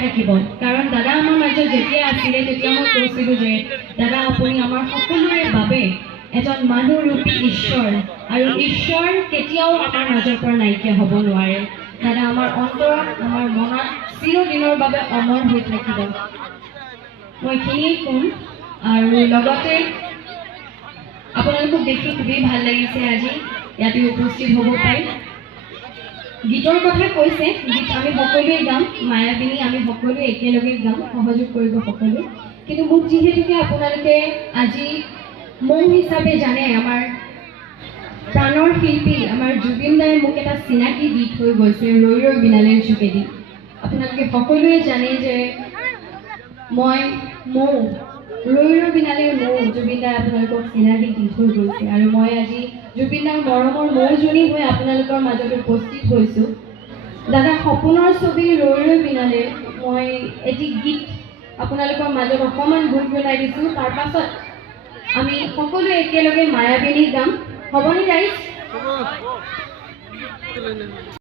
থাকিব কাৰণ দাদা আমাৰ মাজত যেতিয়া আছিলে তেতিয়া মই কৈছিলোঁ যে দাদা আপুনি আমাৰ সকলোৰে বাবে এজন মানুহৰূপী ঈশ্বৰ আৰু ঈশ্বৰ কেতিয়াও আমাৰ মাজৰ পৰা নাইকিয়া হ'ব নোৱাৰে। দাদা আমাৰ অন্তৰত আমাৰ মনত চিৰদিনৰ বাবে অমৰ হৈ থাকিব। মই এইখিনিয়ে ক'ম আৰু লগতে আপোনালোকক দেখি খুবেই ভাল লাগিছে আজি ইয়াতে উপস্থিত হ'ব পাৰি। গীতৰ কথা কৈছে, গীত আমি সকলোৱে গাম, মায়াবিনী আমি সকলোৱে একেলগে গাম, সহযোগ কৰিব সকলোৱে। কিন্তু মোক যিহেতুকে আপোনালোকে আজি মৌ হিচাপে জানে, আমাৰ প্ৰাণৰ শিল্পী আমাৰ জুবিন দাই মোক এটা চিনাকি দি থৈ গৈছে ৰৈ ৰৈ বিনালেৰ যোগেদি। আপোনালোকে সকলোৱে জানে যে মই মৌ, ৰৈ ৰৈ বিনালেৰ মৌ জুবিন দাই আপোনালোকক চিনাকি দি থৈ গৈছে আৰু মই আজি জুবিন দাৰ মৰমৰ মৌজনী হৈ আপোনালোকৰ মাজত উপস্থিত হৈছোঁ। দাদা সপোনৰ ছবি ৰৈ ৰৈ বিনালে মই এটি গীত আপোনালোকৰ মাজত অকণমান গুণগুণাই দিছোঁ। তাৰ পাছত আমি সকলোৱে একেলগে মায়াবিনী গাম, হ'বনে ৰাইজ?